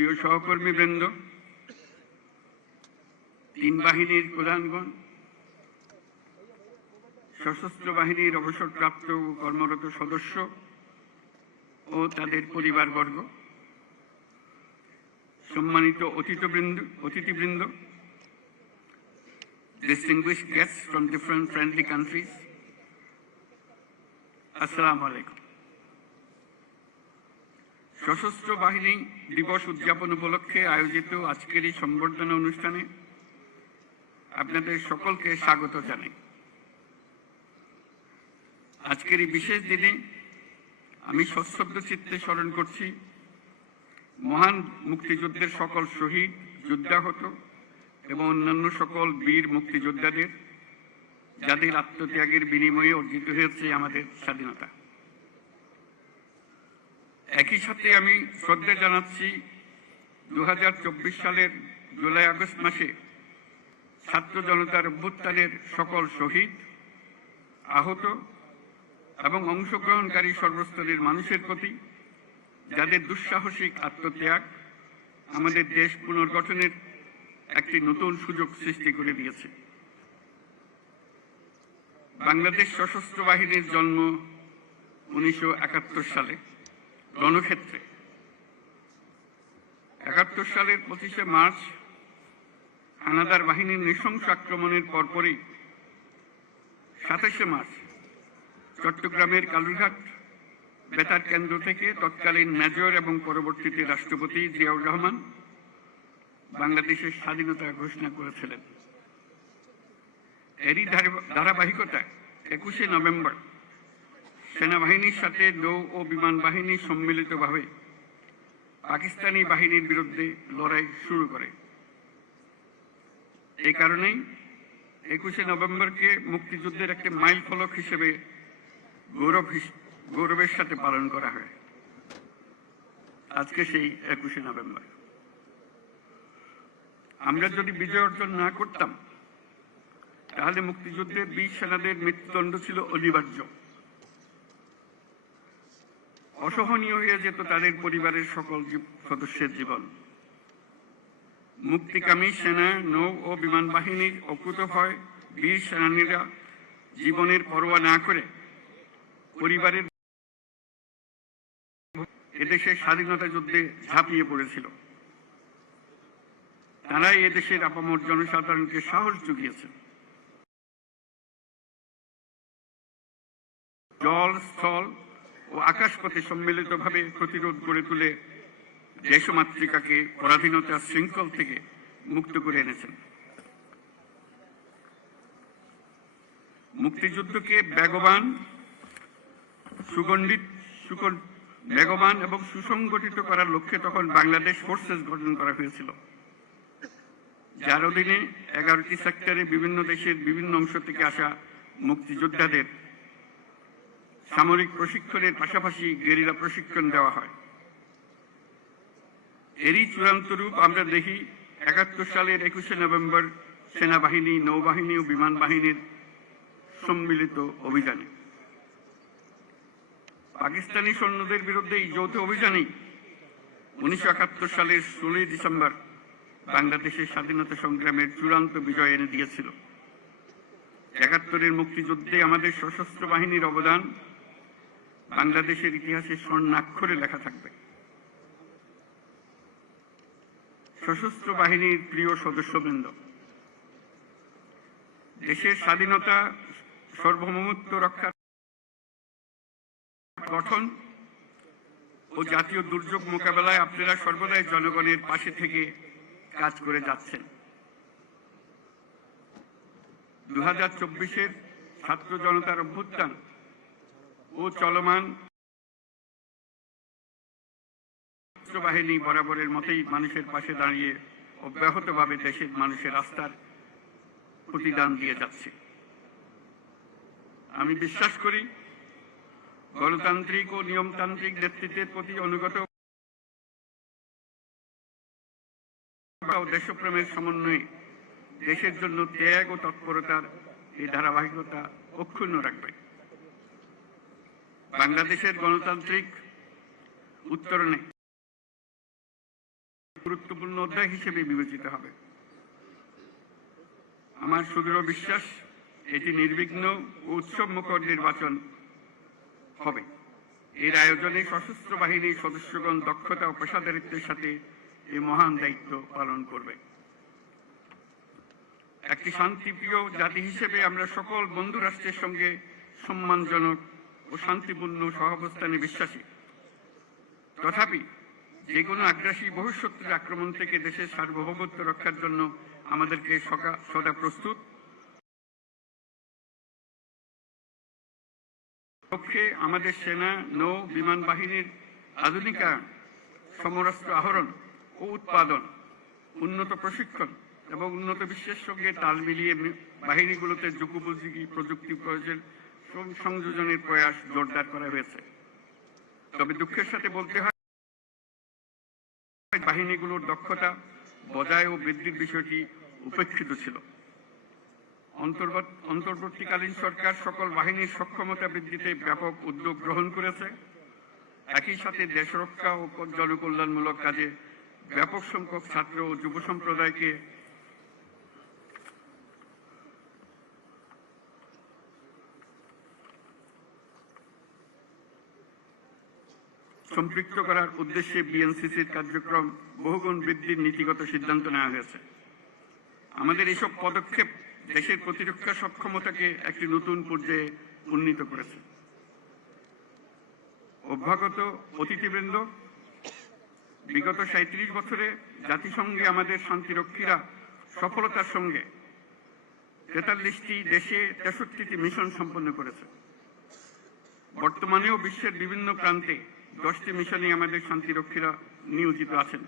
প্রিয় সহকর্মীবৃন্দ, তিন বাহিনীর প্রধানগণ, সশস্ত্র বাহিনীর অবসরপ্রাপ্ত কর্মরত সদস্য ও তাদের পরিবারবর্গ, সম্মানিত অতিথিবৃন্দ, distinguished guests from different friendly countries, আসসালামু আলাইকুম। সশস্ত্র বাহিনী দিবস উদযাপন উপলক্ষে আয়োজিত আজকের এই সংবর্ধনা অনুষ্ঠানে আপনাদের সকলকে স্বাগত জানাই। আজকের এই বিশেষ দিনে আমি সশ্রদ্ধ চিত্তে স্মরণ করছি মহান মুক্তিযুদ্ধের সকল শহীদ, যুদ্ধাহত এবং অন্যান্য সকল বীর মুক্তিযোদ্ধাদের, যাদের আত্মত্যাগের বিনিময়ে অর্জিত হয়েছে আমাদের স্বাধীনতা। একই সাথে আমি শ্রদ্ধা জানাচ্ছি 2024 সালের জুলাই আগস্ট মাসে ছাত্র জনতার অভ্যুত্থানের সকল শহীদ, আহত এবং অংশগ্রহণকারী সর্বস্তরের মানুষের প্রতি, যাদের দুঃসাহসিক আত্মত্যাগ আমাদের দেশ পুনর্গঠনের একটি নতুন সুযোগ সৃষ্টি করে দিয়েছে। বাংলাদেশ সশস্ত্র বাহিনীর জন্ম 1971 সালে রণক্ষেত্রে। 71 সালের 25শে মার্চ হানাদার বাহিনীর নৃশংস আক্রমণের পরপরই 27শে মার্চ চট্টগ্রামের কালুরঘাট বেতার কেন্দ্র থেকে তৎকালীন মেজর এবং পরবর্তীতে রাষ্ট্রপতি জিয়াউর রহমান বাংলাদেশের স্বাধীনতা ঘোষণা করেছিলেন। এরই ধারাবাহিকতায় 21শে নভেম্বর সেনাবাহিনীর সাথে নৌ ও বিমান বাহিনী সম্মিলিতভাবে পাকিস্তানি বাহিনীর বিরুদ্ধে লড়াই শুরু করে। এই কারণেই 21শে নভেম্বরকে মুক্তিযুদ্ধের একটি মাইল ফলক হিসেবে গৌরবের সাথে পালন করা হয়। আজকে সেই 21শে নভেম্বর। আমরা যদি বিজয় অর্জন না করতাম তাহলে মুক্তিযুদ্ধের বীর সেনাদের মৃত্যুদণ্ড ছিল অনিবার্য। অসহনীয় হয়ে যেত তাদের পরিবারের সকল সদস্যের জীবন। মুক্তিকামী সেনা, নৌ ও বিমান বাহিনীর অকুতোভয় বীর সেনানীরা জীবনের পরোয়া না করে পরিবারের এদেশের স্বাধীনতা যুদ্ধে ঝাঁপিয়ে পড়েছিল। তারাই এদেশের আপামর জনসাধারণকে সাহস জুগিয়েছে। জল, স্থল ও আকাশপথে সম্মিলিতভাবে প্রতিরোধ গড়ে তুলে দেশমাতৃকাকে পরাধীনতার শৃঙ্খল থেকে মুক্ত করে এনেছেন। মুক্তিযুদ্ধকে বেগবান এবং সুসংগঠিত করার লক্ষ্যে তখন বাংলাদেশ ফোর্সেস গঠন করা হয়েছিল, যার অধীনে 11টি সেক্টরে বিভিন্ন দেশের বিভিন্ন অংশ থেকে আসা মুক্তিযোদ্ধাদের সামরিক প্রশিক্ষণের পাশাপাশি গেরিলা প্রশিক্ষণ দেওয়া হয়। এরই চূড়ান্ত রূপ আমরা দেখি 71 সালের 21শে নভেম্বর সেনাবাহিনী, নৌবাহিনী ও বিমান বাহিনীর সম্মিলিত অভিযানে। পাকিস্তানি সৈন্যদের বিরুদ্ধে এই যৌথ অভিযানেই 1971 সালের 16 ডিসেম্বর বাংলাদেশের স্বাধীনতা সংগ্রামের চূড়ান্ত বিজয় এনে দিয়েছিল। 71-এর মুক্তিযুদ্ধে আমাদের সশস্ত্র বাহিনীর অবদান বাংলাদেশের ইতিহাসে স্বর্ণাক্ষরে লেখা থাকবে। সশস্ত্র বাহিনীর প্রিয় সদস্যবৃন্দ, দেশের স্বাধীনতা, সার্বভৌমত্ব রক্ষা, গঠন ও জাতীয় দুর্যোগ মোকাবেলায় আপনারা সর্বদাই জনগণের পাশে থেকে কাজ করে যাচ্ছেন। 2024-এর ছাত্র জনতার অভ্যুত্থান ও চলমান বাহিনী বরাবরের মতোই মানুষের পাশে দাঁড়িয়ে অব্যাহতভাবে দেশের মানুষের আস্থার প্রতিদান দিয়ে যাচ্ছে। আমি বিশ্বাস করি গণতান্ত্রিক ও নিয়মতান্ত্রিক নেতৃত্বের প্রতি অনুগত ও দেশপ্রেমের সমন্বয়ে দেশের জন্য ত্যাগ ও তৎপরতার এই ধারাবাহিকতা অক্ষুণ্ণ রাখবে। বাংলাদেশের গণতান্ত্রিক উত্তরণে গুরুত্বপূর্ণ অধ্যায় হিসেবে বিবেচিত হবে। আমার সুদৃঢ় বিশ্বাস এটি নির্বিঘ্ন ও উৎসবমুখর নির্বাচন হবে। এর আয়োজনে সশস্ত্র বাহিনীর সদস্যগণ দক্ষতা ও পেশাদারিত্বের সাথে এই মহান দায়িত্ব পালন করবে। একটি শান্তিপ্রিয় জাতি হিসেবে আমরা সকল বন্ধু রাষ্ট্রের সঙ্গে সম্মানজনক ও শান্তিপূর্ণ সহাবস্থানে বিশ্বাসী। তথাপি যে কোনো আগ্রাসী বহিঃশত্রুর আক্রমণ থেকে দেশের সার্বভৌমত্ব রক্ষার জন্য আমাদেরকে সদা প্রস্তুত। পক্ষে আমাদের সেনা, নৌ, বিমান বাহিনীর আধুনিকায়ন, সমরাস্ত্র আহরণ ও উৎপাদন, উন্নত প্রশিক্ষণ এবং উন্নত বিশ্বের সঙ্গে তাল মিলিয়ে বাহিনীগুলোতে যুগোপযোগী প্রযুক্তি প্রয়োগের সংযোজনের প্রয়াস জোরদার করা হয়েছে। তবে দুঃখের সাথে বলতে হয়, বাহিনীগুলোর দক্ষতা বজায় ও বৃদ্ধির বিষয়টি উপেক্ষিত ছিল। অন্তর্বর্তীকালীন সরকার সকল বাহিনীর সক্ষমতা বৃদ্ধিতে ব্যাপক উদ্যোগ গ্রহণ করেছে। একই সাথে দেশ রক্ষা ও জনকল্যাণমূলক কাজে ব্যাপক সংখ্যক ছাত্র ও যুব সম্প্রদায়কে সম্পৃক্ত করার উদ্দেশ্যে বিএনসিসির কার্যক্রম বহুগুণ বৃদ্ধির নীতিগত সিদ্ধান্ত নেওয়া হয়েছে। আমাদের এসব পদক্ষেপ দেশের প্রতিরক্ষা সক্ষমতাকে একটি নতুন পর্যায়ে উন্নীত করেছে। অভ্যাগত অতিথিবৃন্দ, বিগত ৩৭ বছরে জাতিসংঘে আমাদের শান্তিরক্ষীরা সফলতার সঙ্গে ৪৩টি দেশে ৬৩টি মিশন সম্পন্ন করেছে। বর্তমানেও বিশ্বের বিভিন্ন প্রান্তে 10টি মিশনে আমাদের শান্তিরক্ষীরা নিয়োজিত আছেন।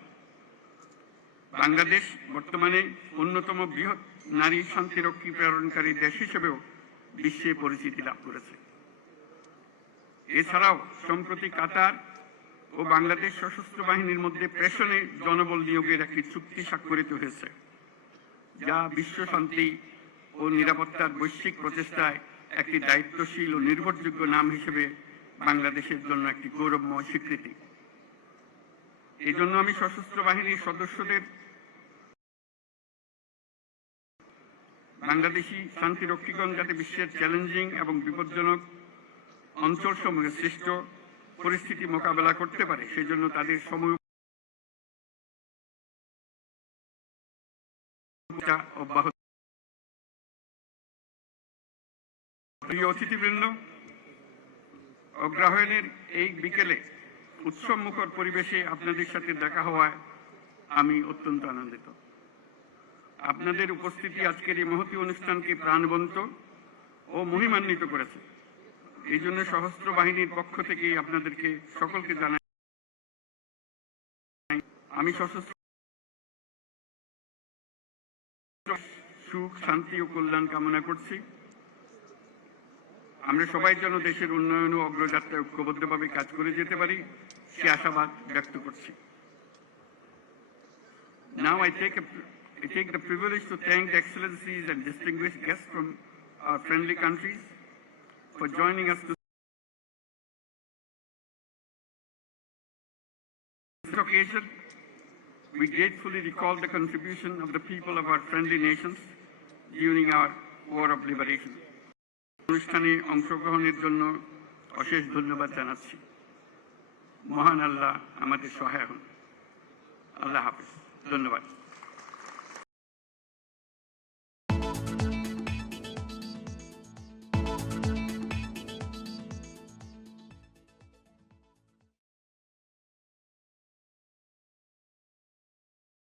বাংলাদেশ বর্তমানে অন্যতম বৃহৎ নারী শান্তিরক্ষী প্রেরণকারী দেশ হিসেবেও বিশ্বে পরিচিতি লাভ করেছে। এছাড়াও সম্প্রতি কাতার ও বাংলাদেশ সশস্ত্র বাহিনীর মধ্যে প্রেষণে জনবল নিয়োগের একটি চুক্তি স্বাক্ষরিত হয়েছে, যা বিশ্ব শান্তি ও নিরাপত্তার বৈশ্বিক প্রচেষ্টায় একটি দায়িত্বশীল ও নির্ভরযোগ্য নাম হিসেবে বাংলাদেশের জন্য একটি গৌরবময় স্বীকৃতি। এই জন্য আমি সশস্ত্র বাহিনীর সদস্যদের বাংলাদেশি শান্তিরক্ষীগণ যাতে বিশ্বের চ্যালেঞ্জিং এবং বিপজ্জনক অঞ্চলসমূহে সৃষ্ট পরিস্থিতি মোকাবেলা করতে পারে, সেই জন্য তাদের সময় অব্যাহত। প্রিয় অতিথিবৃন্দ, অগ্রহায়ণের এই বিকেলে উৎসবমুখর পরিবেশে আপনাদের সাথে দেখা হওয়ায় আমি অত্যন্ত আনন্দিত। আপনাদের উপস্থিতি আজকের এই মহতী অনুষ্ঠানকে প্রাণবন্ত ও মহিমান্বিত করেছে। এই জন্য সশস্ত্র বাহিনীর পক্ষ থেকে আপনাদেরকে সকলকে জানাই আমি সশস্ত্র সুখ, শান্তি ও কল্যাণ কামনা করছি। আমরা সবাই যেন দেশের উন্নয়ন ও অগ্রযাত্রায় ঐক্যবদ্ধভাবে কাজ করে যেতে পারি, সে আশাবাদ ব্যক্ত করছি। Now I take the privilege to thank the excellencies and distinguished guests from our friendly countries for joining us to this occasion. We gratefully recall the contribution of the people of our friendly nations during our War of Liberation. অনুষ্ঠানে অংশগ্রহণের জন্য অশেষ ধন্যবাদ জানাচ্ছি। মহান আল্লাহ আমাদের সহায় হন। আল্লাহ হাফেজ। ধন্যবাদ।